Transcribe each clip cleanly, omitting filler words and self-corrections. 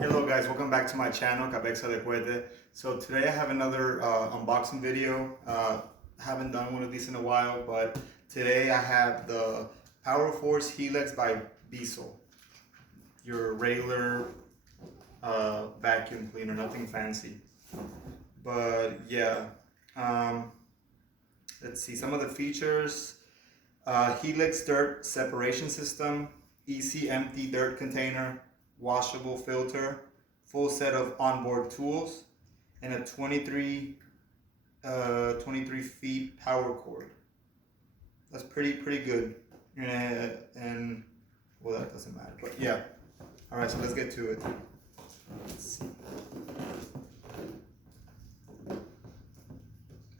Hello guys, welcome back to my channel, So today I have another unboxing video. Haven't done one of these in a while, but today I have the Powerforce Helix by Bissell. Your regular vacuum cleaner, nothing fancy. But yeah, let's see some of the features. Helix dirt separation system, easy empty dirt container, washable filter, full set of onboard tools, and a 23 feet power cord. That's pretty good. And well, that doesn't matter, but yeah. All right, so let's get to it. Let's see.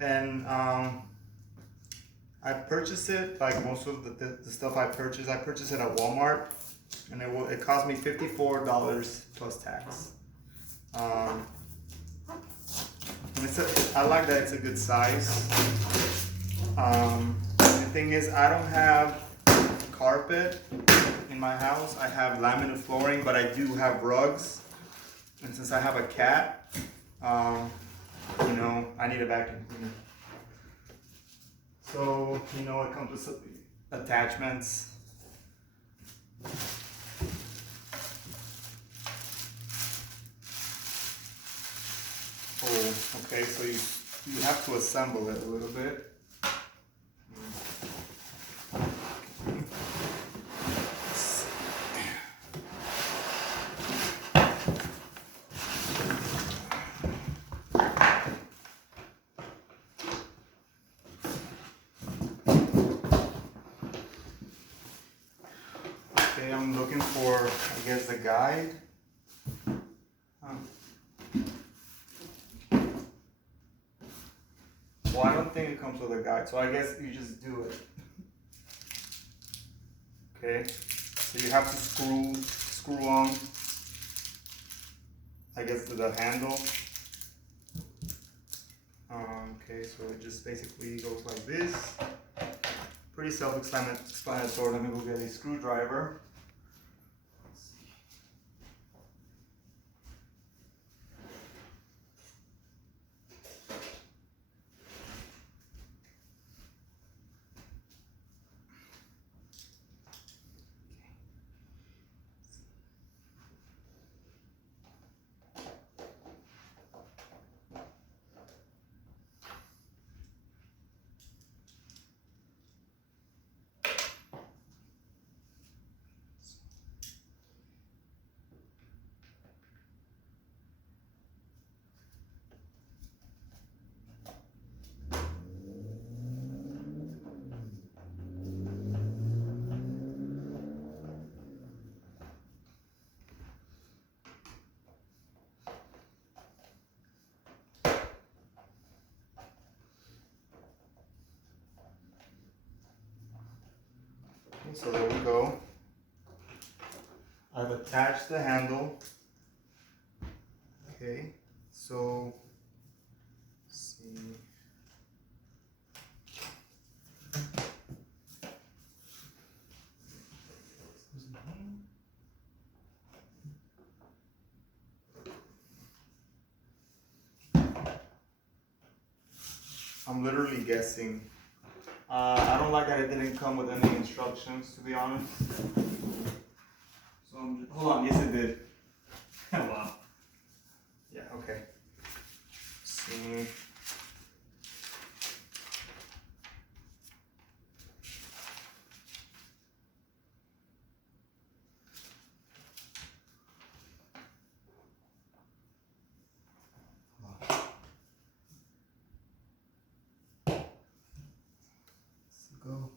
And I purchased it, like most of the stuff I purchased it at Walmart, and it cost me $54 plus tax. And I like that it's a good size. The thing is, I don't have carpet in my house. I have laminate flooring, but I do have rugs. And since I have a cat, you know, I need a vacuum cleaner. So, you know, it comes with attachments. Oh, okay, so you have to assemble it a little bit. Okay, I'm looking for, I guess, the guide. Well, I don't think it comes with a guide, so I guess you just do it. Okay, so you have to screw on, I guess, to the handle. Okay, so it just basically goes like this. Pretty self-explanatory. Let me go get a screwdriver. So there we go. I've attached the handle. Okay, so let's see. I'm literally guessing. I don't like that it didn't come with any instructions, to be honest. So hold on, yes it did. Wow. Yeah, okay. Let's see. Go.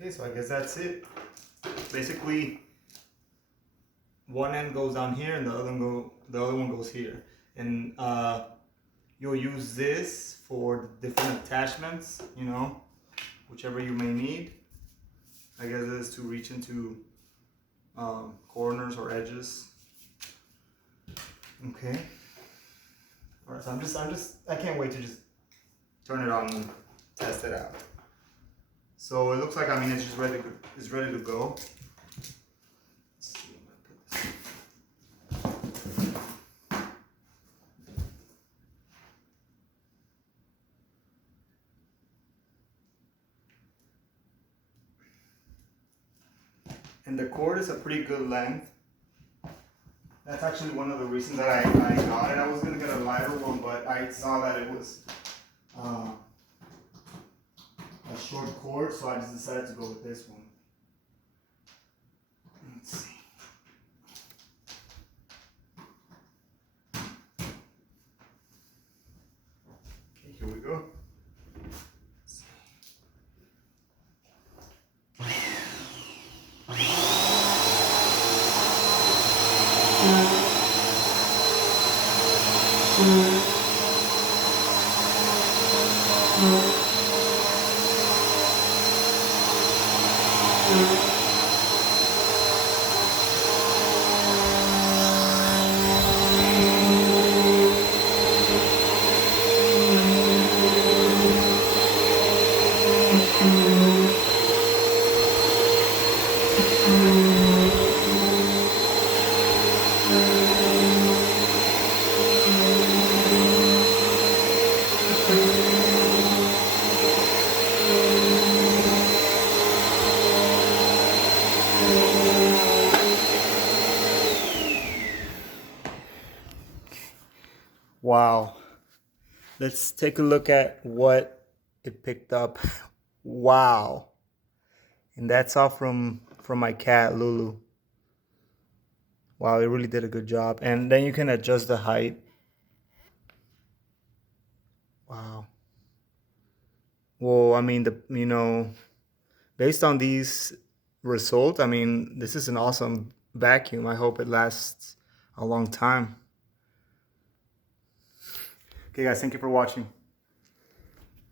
Okay, so I guess that's it. Basically, one end goes down here and the other one goes here. And you'll use this for different attachments, you know, whichever you may need. I guess this is to reach into corners or edges. Okay. All right, so I can't wait to just turn it on and test it out. So it looks like, I mean, it's just ready to go. Let's see, I'm gonna put this. And the cord is a pretty good length. That's actually one of the reasons that I got it. I was gonna get a lighter one, but I saw that it was a short cord, so I just decided to go with this one. Let's see. Okay, here we go. Wow. Let's take a look at what it picked up. Wow. And that's all from my cat, Lulu. Wow, it really did a good job. And then you can adjust the height. Wow. Well, I mean, based on these results, I mean, this is an awesome vacuum. I hope it lasts a long time. Okay, guys, thank you for watching.